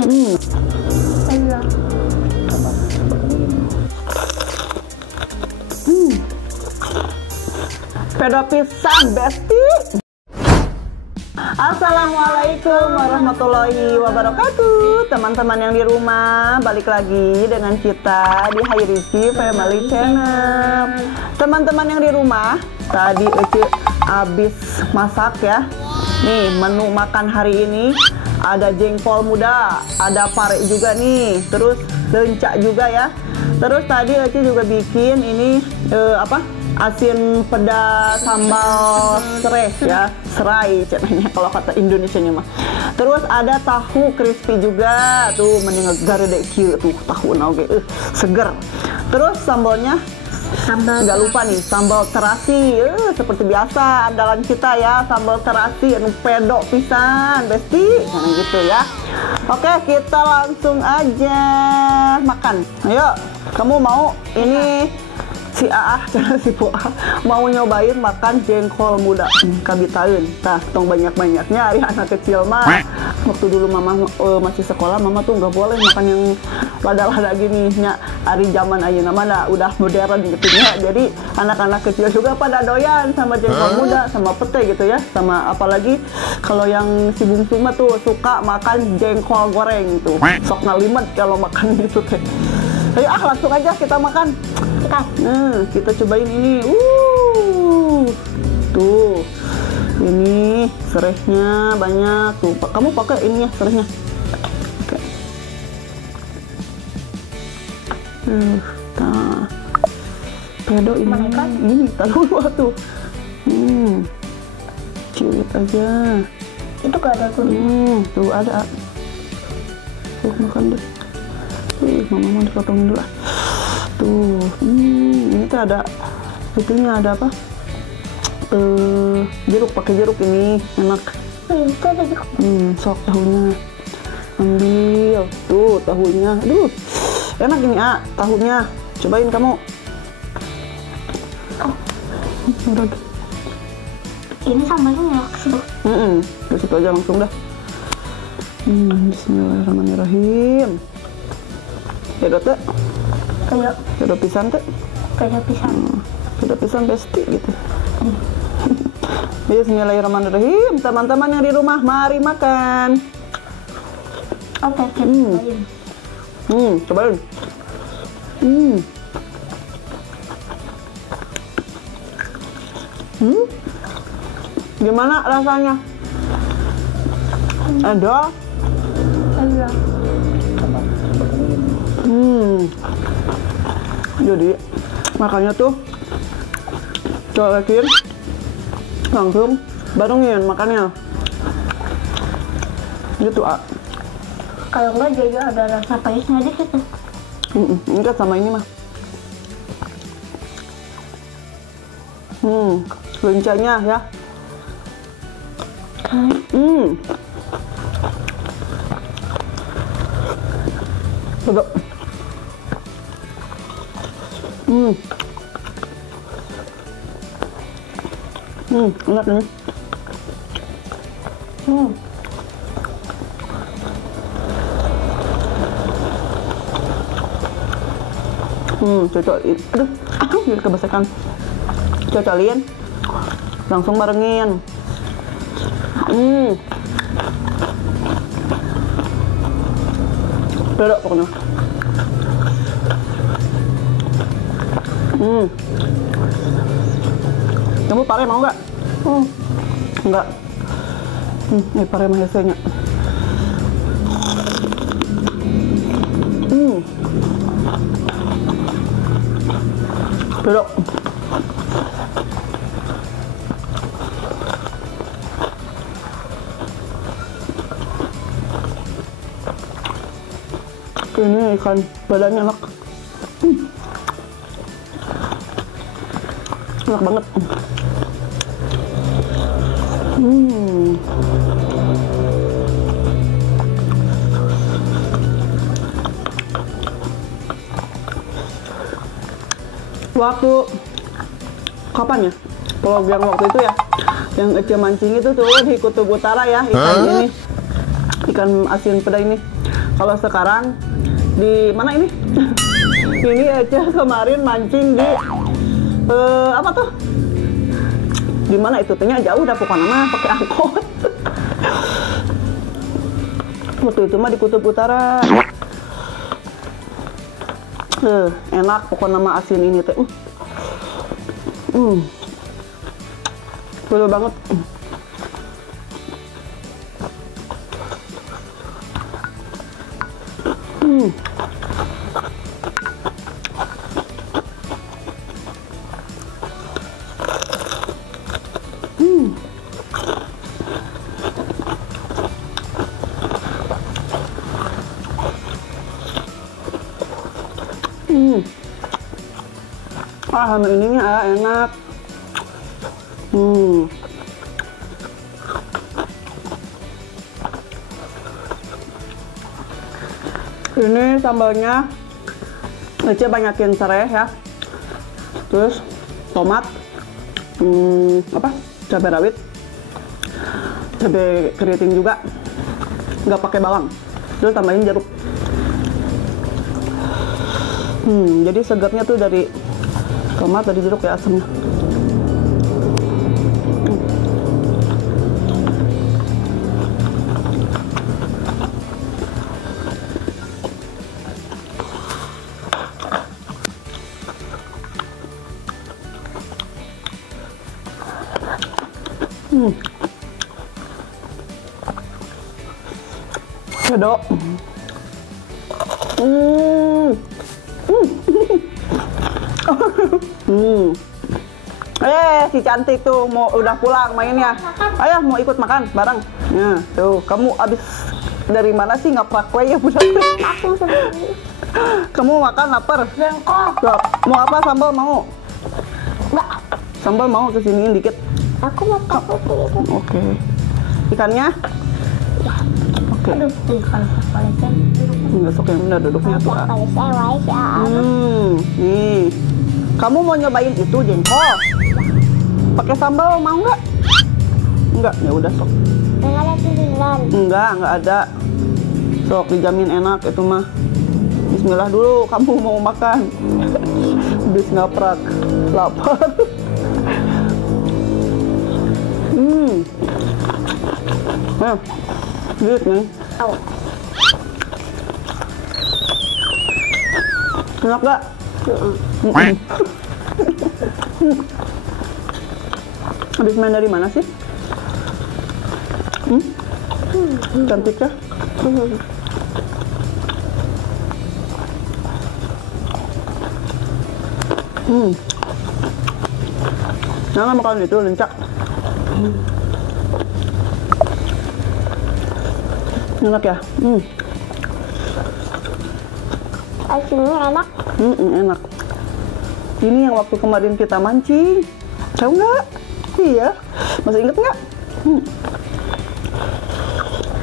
Iya. Pedo pisan, Besti. Assalamualaikum warahmatullahi wabarakatuh. Teman-teman yang di rumah, balik lagi dengan kita di Hai Rizky Family Channel. Teman-teman yang di rumah, tadi Ece habis masak ya. Nih menu makan hari ini ada jengkol muda, ada pare juga nih, terus lencak juga ya. Terus tadi Ece juga bikin ini asin pedas sambal serai ya, serai cenanya kalau kata Indonesianya mah. Terus ada tahu crispy juga tuh, mending garedek kieu tuh tahu oge seger. Terus sambalnya nggak lupa nih sambal terasi, seperti biasa andalan kita ya, sambal terasi anu pedo pisan Besti, nah gitu ya. Oke, kita langsung aja makan. Ayo, kamu mau ini si Aah, si Puah mau nyobain makan jengkol muda kabitaeun. Tah, tong banyak-banyaknya hari anak kecil mah. Waktu dulu mama masih sekolah, mama tuh nggak boleh makan yang lada-lada gini nya. Hari zaman ayeuna mah udah modern gitu ya. Jadi anak-anak kecil juga pada doyan sama jengkol muda, sama pete gitu ya. Sama apalagi kalau yang si bungsu mah tuh suka makan jengkol goreng tuh. Sok ngalimet kalau makan gitu teh. Ayo langsung aja kita makan. Nah, kita cobain ini. Tuh. Ini serehnya banyak tuh. Kamu pakai ini ya serehnya. Oke. Nah. Pedo ini. Ini taruh tuh. Ciut aja. Itu gak ada tuh. Tuh ada. Tuh makan deh. Mama mau dipotongin dulu lah. Tuh, ini tuh ada itunya, ada apa? Jeruk, pakai jeruk ini enak. Itu ada jeruk. Sok tahunya, ambil tuh tahunya. Aduh, enak ini tahunya. Cobain kamu. Udah. Ini sambalnya ya ke Ke situ aja langsung dah. Bismillahirrahmanirrahim. Pedo tuh. Pedo pisan tuh. Pedo pisan. Pedo pisan Besti gitu. Bismillahirrahmanirrahim. Teman-teman yang di rumah, mari makan. Oke, cobain. Gimana rasanya? Endol? Iya. Jadi makanya tuh colekin langsung barengin makannya gitu. Kalau enggak jadi ada rasa pahitnya dikit tuh. Enggak sama ini mah. Lencanya ya. Sedap. Enak nih. Cocolin. Aduh, biar kebesakan. Cocolin. Langsung barengin. Beda pokoknya. Kamu pare mau nggak? Enggak. Ini pare mah hesenya. Beda. Ini ikan badannya enak. Enak banget. Waktu kapan ya? Kalau yang waktu itu ya, yang Ece mancing itu tuh di Kutub Utara ya, ikan ini, ikan asin peda ini. Kalau sekarang di mana ini? Ini aja kemarin mancing di apa tuh? Di mana itu? Tanya jauh dah pokoknya mah pakai angkot. Waktu itu mah di Kutub Utara. Enak pokoknya mah asin ini teh. Betul banget. Sama ininya enak. Ini sambalnya Ece banyakin serai ya, terus tomat, cabai rawit, cabai keriting juga, nggak pakai bawang, terus tambahin jeruk. Jadi segarnya tuh dari tomat, dari jeruk ya asamnya. Kedok. Si cantik tuh mau udah pulang mainnya. Ayo mau ikut makan bareng. Ya, tuh kamu abis dari mana sih ngaprak ya budak? Aku sendiri. Kamu makan lapar? Jengkol. Loh, mau apa sambal mau? Enggak. Sambal mau kesiniin dikit. Aku mau pakai itu. Oke. Ikannya? Ya. Oke. Aduh, ikan paling Nggak sok yang benar duduknya tuh. paling sewai sih. Nih. Kamu mau nyobain itu jengkol? Pakai sambal mau nggak? Enggak, ya udah sok. Enggak ada pilihan. Enggak ada. Sok dijamin enak itu mah. Bismillah dulu, kamu mau makan. Habis ngaprak, lapar. Nah, lihat nih. Tahu. Enak gak? Habis main dari mana sih? Cantik ya? Jangan makan itu lencak. Enak ya? Asinnya enak. Enak. Ini yang waktu kemarin kita mancing. Tahu nggak? Iya. Masih inget nggak?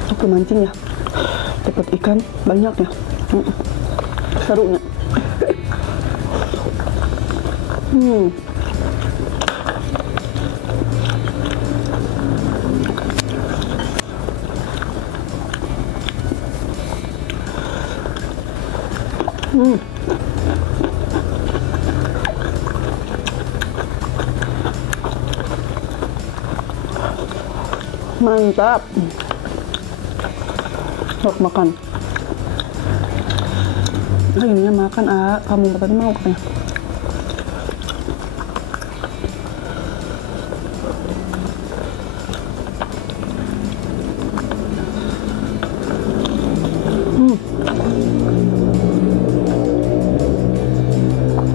Waktu mancing ya. Dapat ikan banyak ya. Serunya. Mantap. Sok makan. Ininya makan, kamu tadi mau katanya.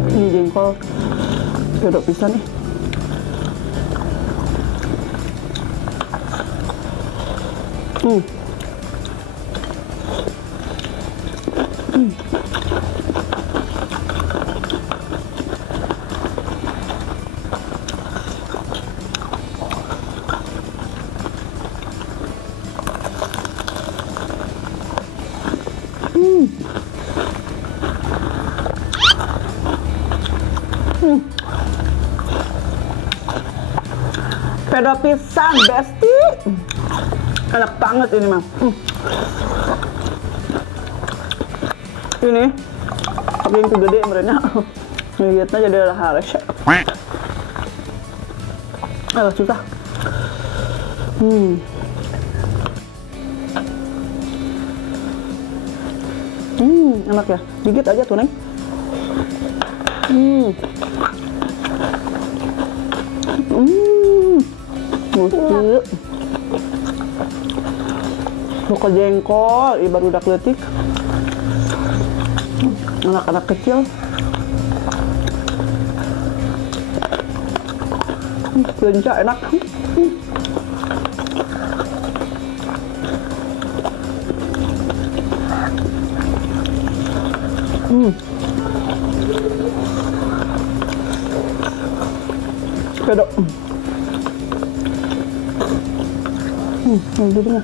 Ini jengkol gedok pisan nih. Pedo pisan, besti. Enak banget ini mah. Ini tapi yang gede merenya ngeliatnya jadi harus susah. Enak ya, dikit aja tuh Neng. Musik suka jengkol ibarat udah letik. Anak-anak kecil lenca enak. Kedok. Jadinya.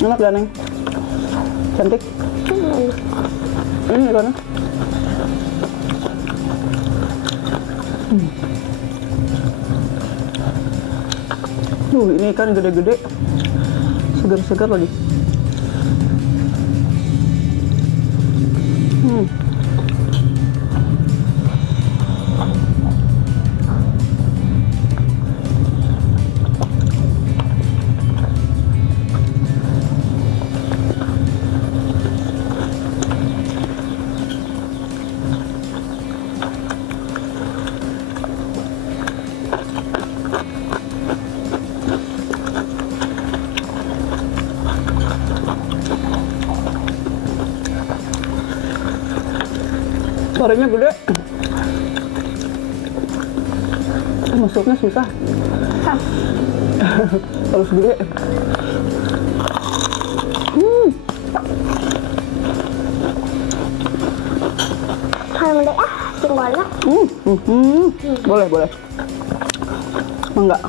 Enak gak Neng? Cantik? Ini gimana? Ini ikan gede-gede, segar-segar lagi. Suaranya gede. Masuknya susah. Harus gede. Boleh semuanya. Boleh, boleh. Enggak.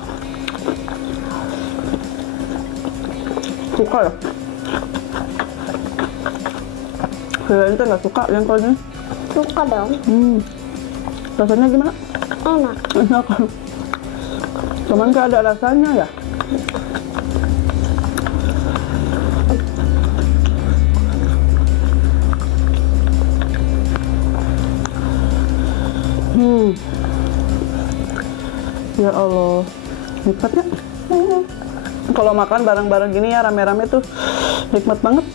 Suka ya? Kalian tuh nggak suka jengkolnya? Suka dong. Rasanya gimana? Enak. Enak. Cuman nggak ada rasanya ya? Ya Allah, nikmatnya. Kalau makan bareng-bareng gini ya rame-rame tuh nikmat banget.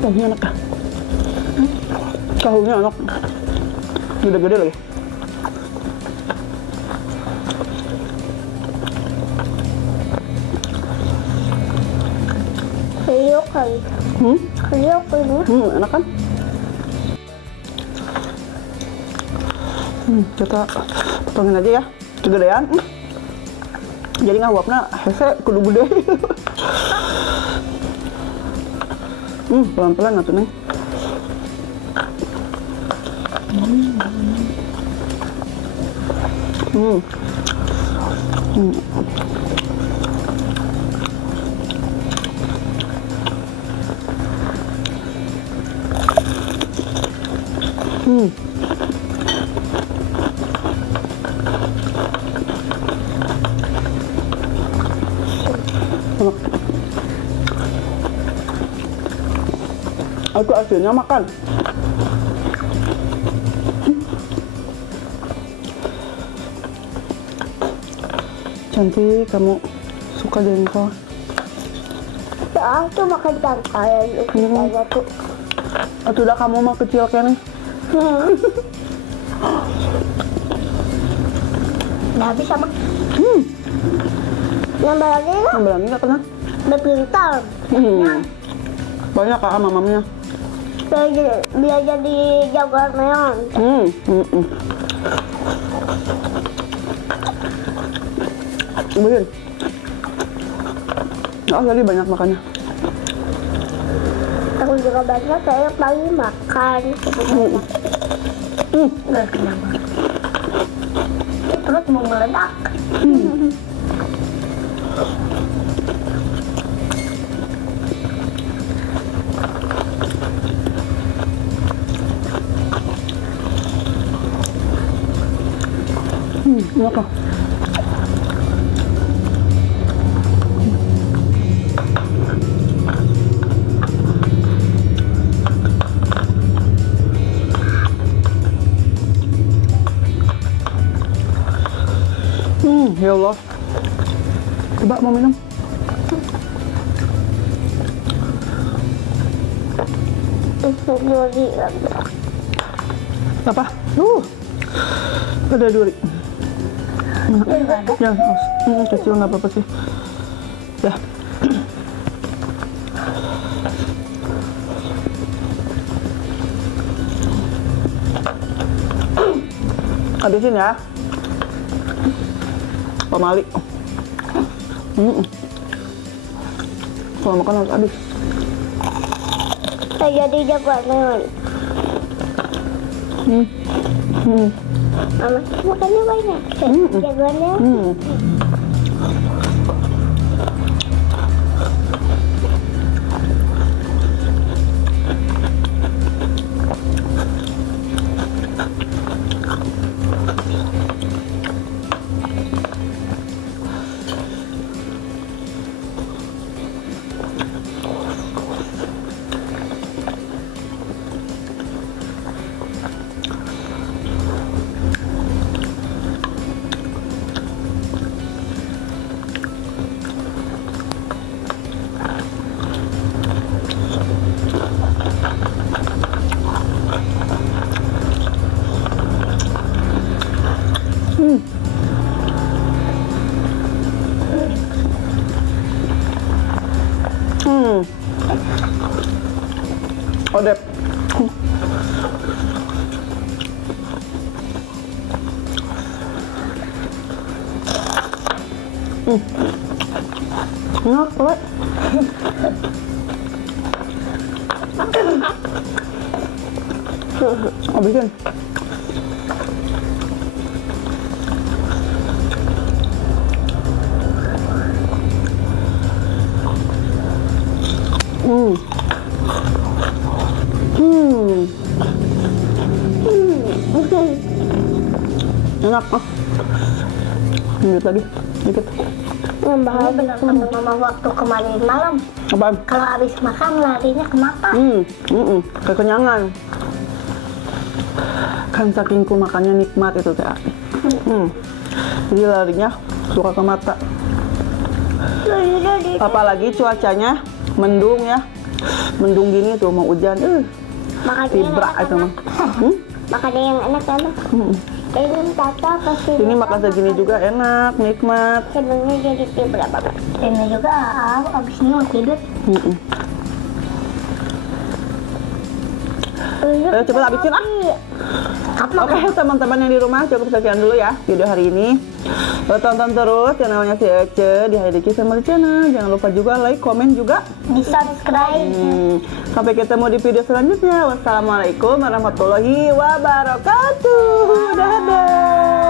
Tahunya enak ya? Tahunya enak. Gede-gede lagi. Kriuk kali. Kriuk ini. Enak kan? Kita potongin aja ya, kegedean. Jadi ngahuapna hese kudu gede. Pelan-pelan atuh Neng. Aku akhirnya makan. Cantik, kamu suka jengkol? Aku makan jengkol aja tuh. Atau udah kamu mau kecil kan? Udah habis sama. Nambah lagi lah. Nambah lagi nggak pernah? Udah pintar. Banyak kak mamamnya. Biar jadi jagoan neon. Begini. Oh, jadi banyak makannya. Aku juga banyak, saya paling makan. Nggak kenapa. Perut mau meledak. Enak kah? Ya Allah. Coba mau minum? Duri. Apa? Ada duri. Yang kecil nggak apa-apa sih. Ya. Habisin ya. Pemali. Kalau makan harus habis. Jadi jagoan. Mama makannya banyak. Jagoannya. Odep. Enak banget. Habisin. Enak ah. Lanjut lagi, dikit. Bahaya benar mama waktu kemarin malam. Apaan? Kalau habis makan larinya ke mata. Kekenyangan. Kan saking ku makannya nikmat itu teh. Jadi larinya suka ke mata. Apalagi cuacanya mendung ya. Mendung gini tuh mau hujan. Tibra itu mah. Makanya yang enak kan? Ini tata pasti. Ini makan segini juga enak, nikmat. Sebenarnya jadi tibra banget. Ini juga abis ini mau tidur. Ayo cepat habisin ah. Oke teman-teman yang di rumah, cukup sekian dulu ya video hari ini. Tonton terus yang namanya si Ece di Hairiki Family Channel. Jangan lupa juga like, komen juga, di subscribe. Sampai ketemu di video selanjutnya. Wassalamualaikum warahmatullahi wabarakatuh. Dadah.